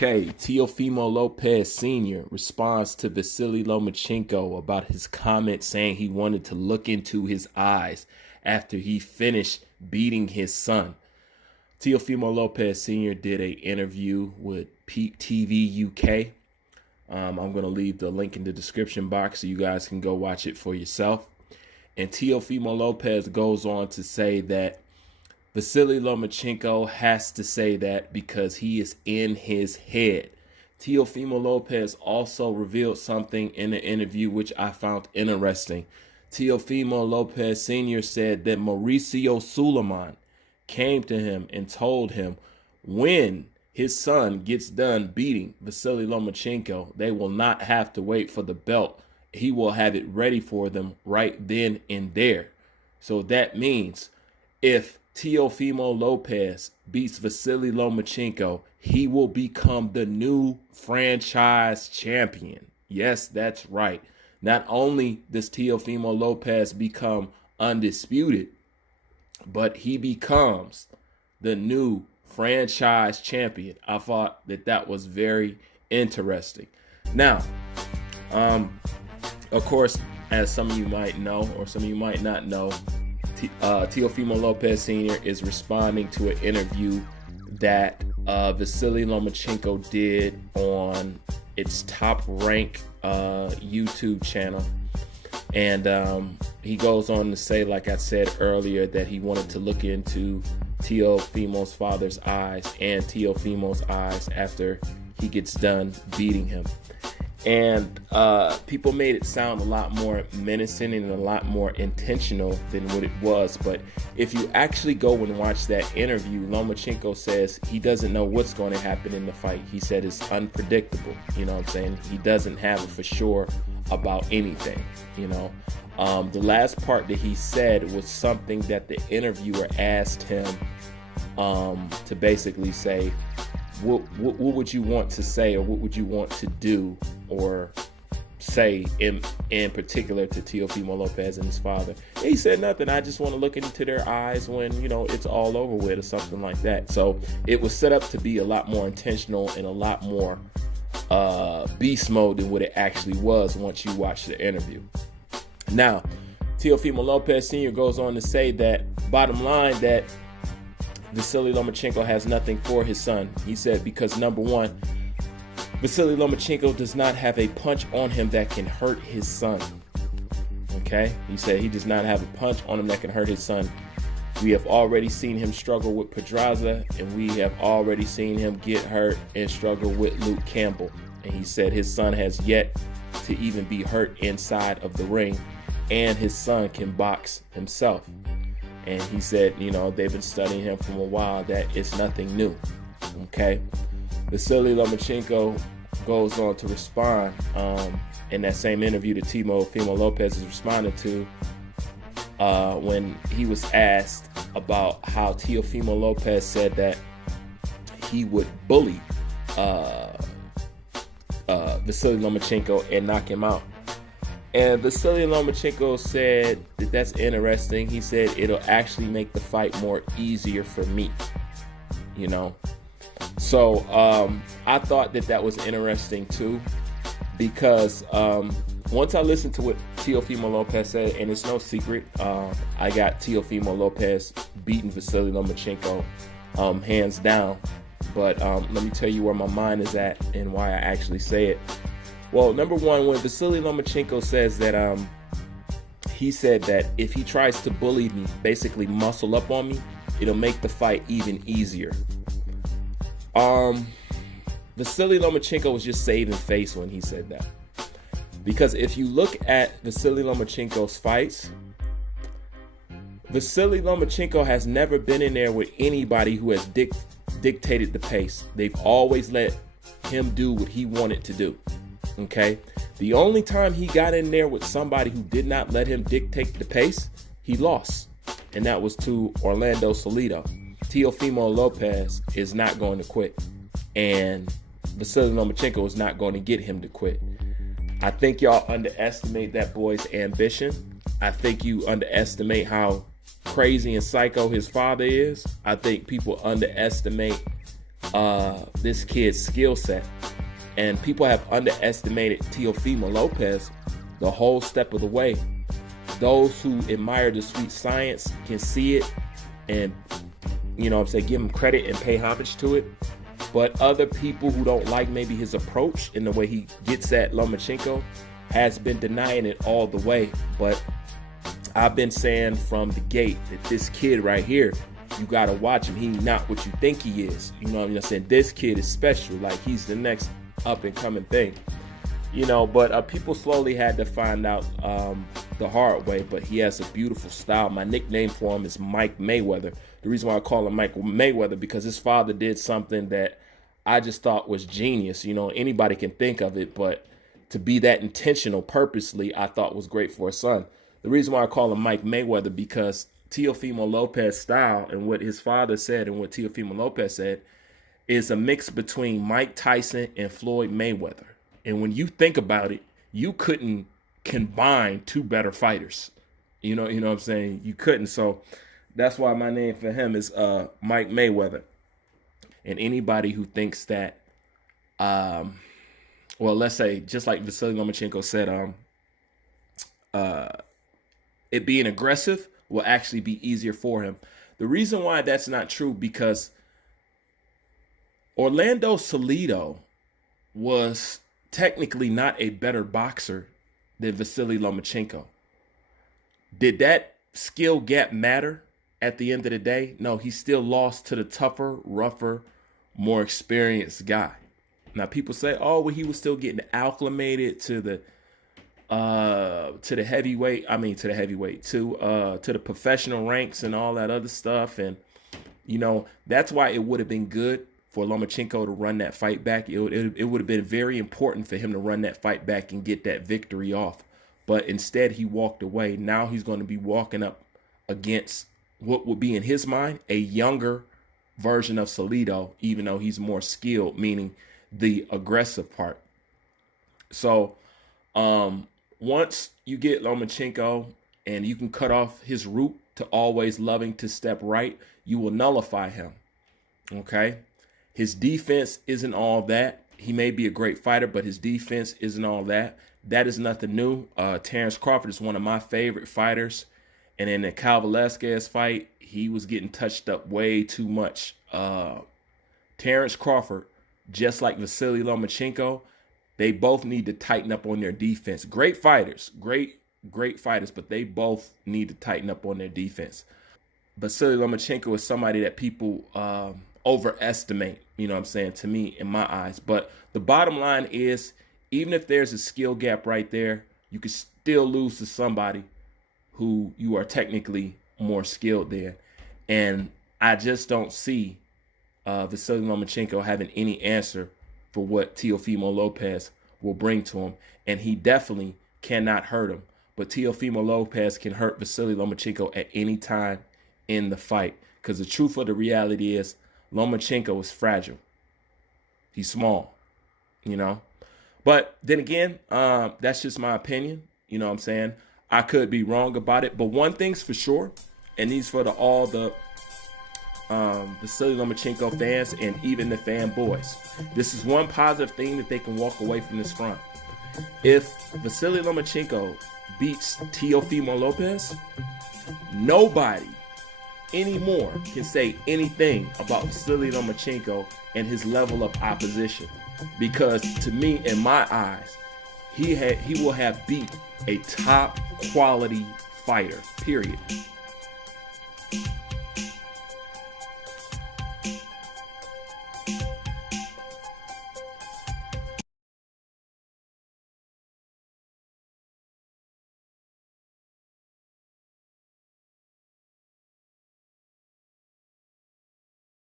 Okay, Teofimo Lopez Sr. responds to Vassily Lomachenko about his comment saying he wanted to look into his eyes after he finished beating his son. Teofimo Lopez Sr. did an interview with Peep TV UK. I'm going to leave the link in the description box so you guys can go watch it for yourself. And Teofimo Lopez goes on to say that Vassily Lomachenko has to say that because he is in his head. Teofimo Lopez also revealed something in the interview which I found interesting. Teofimo Lopez Sr. said that Mauricio Suleiman came to him and told him when his son gets done beating Vassily Lomachenko, they will not have to wait for the belt. He will have it ready for them right then and there. So that means if Teofimo Lopez beats Vassily Lomachenko, he will become the new franchise champion. Yes, that's right. Not only does Teofimo Lopez become undisputed, but he becomes the new franchise champion. I thought that was very interesting. Now, of course, as some of you might know, or some of you might not know, Teofimo Lopez Sr. is responding to an interview that Vassily Lomachenko did on its Top Rank YouTube channel. And he goes on to say, like I said earlier, that he wanted to look into Teofimo's father's eyes and Teofimo's eyes after he gets done beating him. And people made it sound a lot more menacing and a lot more intentional than what it was. But if you actually go and watch that interview, Lomachenko says he doesn't know what's going to happen in the fight. He said it's unpredictable. You know what I'm saying? He doesn't have it for sure about anything, you know. The last part that he said was something that the interviewer asked him to basically say, what would you want to say, or what would you want to do or say in particular to Teofimo Lopez and his father? And he said nothing. I just want to look into their eyes when, you know, it's all over with, or something like that. So it was set up to be a lot more intentional and a lot more beast mode than what it actually was once you watch the interview. Now, Teofimo Lopez Sr. goes on to say that, bottom line, that Vassily Lomachenko has nothing for his son. He said because, number one, Vassily Lomachenko does not have a punch on him that can hurt his son. Okay? He said he does not have a punch on him that can hurt his son. We have already seen him struggle with Pedraza, and we have already seen him get hurt and struggle with Luke Campbell. And he said his son has yet to even be hurt inside of the ring, and his son can box himself. And he said, you know, they've been studying him for a while, that it's nothing new. Okay? Vassily Lomachenko goes on to respond in that same interview that Teofimo Lopez is responding to when he was asked about how Teofimo Lopez said that he would bully Vassily Lomachenko and knock him out. And Vassily Lomachenko said that that's interesting. He said it'll actually make the fight more easier for me, you know. So I thought that was interesting too, because once I listened to what Teofimo Lopez said, and it's no secret, I got Teofimo Lopez beating Vassily Lomachenko hands down. But let me tell you where my mind is at and why I actually say it. Well, number one, when Vassily Lomachenko says that he said that if he tries to bully me, basically muscle up on me, it'll make the fight even easier. Vassily Lomachenko was just saving face when he said that. Because if you look at Vassily Lomachenko's fights, Vassily Lomachenko has never been in there with anybody who has dictated the pace. They've always let him do what he wanted to do. Okay? The only time he got in there with somebody who did not let him dictate the pace, he lost. And that was to Orlando Salido. Teofimo Lopez is not going to quit. And Vassily Lomachenko is not going to get him to quit. I think y'all underestimate that boy's ambition. I think you underestimate how crazy and psycho his father is. I think people underestimate this kid's skill set. And people have underestimated Teofimo Lopez the whole step of the way. Those who admire the sweet science can see it and, you know what I'm saying, give him credit and pay homage to it. But other people who don't like maybe his approach and the way he gets at Lomachenko has been denying it all the way. But I've been saying from the gate that this kid right here, you got to watch him. He's not what you think he is. You know what I'm saying? This kid is special. Like, he's the next up and coming thing. You know, but people slowly had to find out the hard way. But he has a beautiful style. My nickname for him is Mike Mayweather. The reason why I call him Mike Mayweather, because his father did something that I just thought was genius. You know, anybody can think of it, but to be that intentional purposely, I thought was great for a son. The reason why I call him Mike Mayweather, because Teofimo Lopez style and what his father said and what Teofimo Lopez said is a mix between Mike Tyson and Floyd Mayweather. And when you think about it, you couldn't combine two better fighters. You know what I'm saying? You couldn't. So that's why my name for him is Mike Mayweather. And anybody who thinks that, well, let's say, just like Vassily Lomachenko said, it being aggressive will actually be easier for him. The reason why that's not true, because Orlando Salido was technically not a better boxer than Vassily Lomachenko. Did that skill gap matter at the end of the day? No, he still lost to the tougher, rougher, more experienced guy. Now people say, oh, well, he was still getting acclimated to the professional ranks and all that other stuff. And, you know, that's why it would have been good for Lomachenko to run that fight back. It would have been very important for him to run that fight back and get that victory off. But instead, he walked away. Now he's going to be walking up against what would be, in his mind, a younger version of Salido, even though he's more skilled, meaning the aggressive part. So once you get Lomachenko and you can cut off his route to always loving to step right, you will nullify him. Okay? His defense isn't all that. He may be a great fighter, but his defense isn't all that. That is nothing new. Terrence Crawford is one of my favorite fighters. And in the Cal Velasquez fight, he was getting touched up way too much. Terrence Crawford, just like Vassily Lomachenko, they both need to tighten up on their defense. Great fighters, great fighters, but they both need to tighten up on their defense. Vassily Lomachenko is somebody that people overestimate, you know what I'm saying, to me, in my eyes. But the bottom line is, even if there's a skill gap right there, you can still lose to somebody who you are technically more skilled than. And I just don't see Vassily Lomachenko having any answer for what Teofimo Lopez will bring to him. And he definitely cannot hurt him. But Teofimo Lopez can hurt Vassily Lomachenko at any time in the fight. Because the truth of the reality is, Lomachenko is fragile. He's small, you know. But then again, that's just my opinion. You know what I'm saying? I could be wrong about it. But one thing's for sure, and these for all the Vassily Lomachenko fans and even the fanboys. This is one positive thing that they can walk away from this front. If Vassily Lomachenko beats Teofimo Lopez, nobody anymore can say anything about Vassily Lomachenko and his level of opposition. Because to me, in my eyes, he will have beat a top quality fighter, period.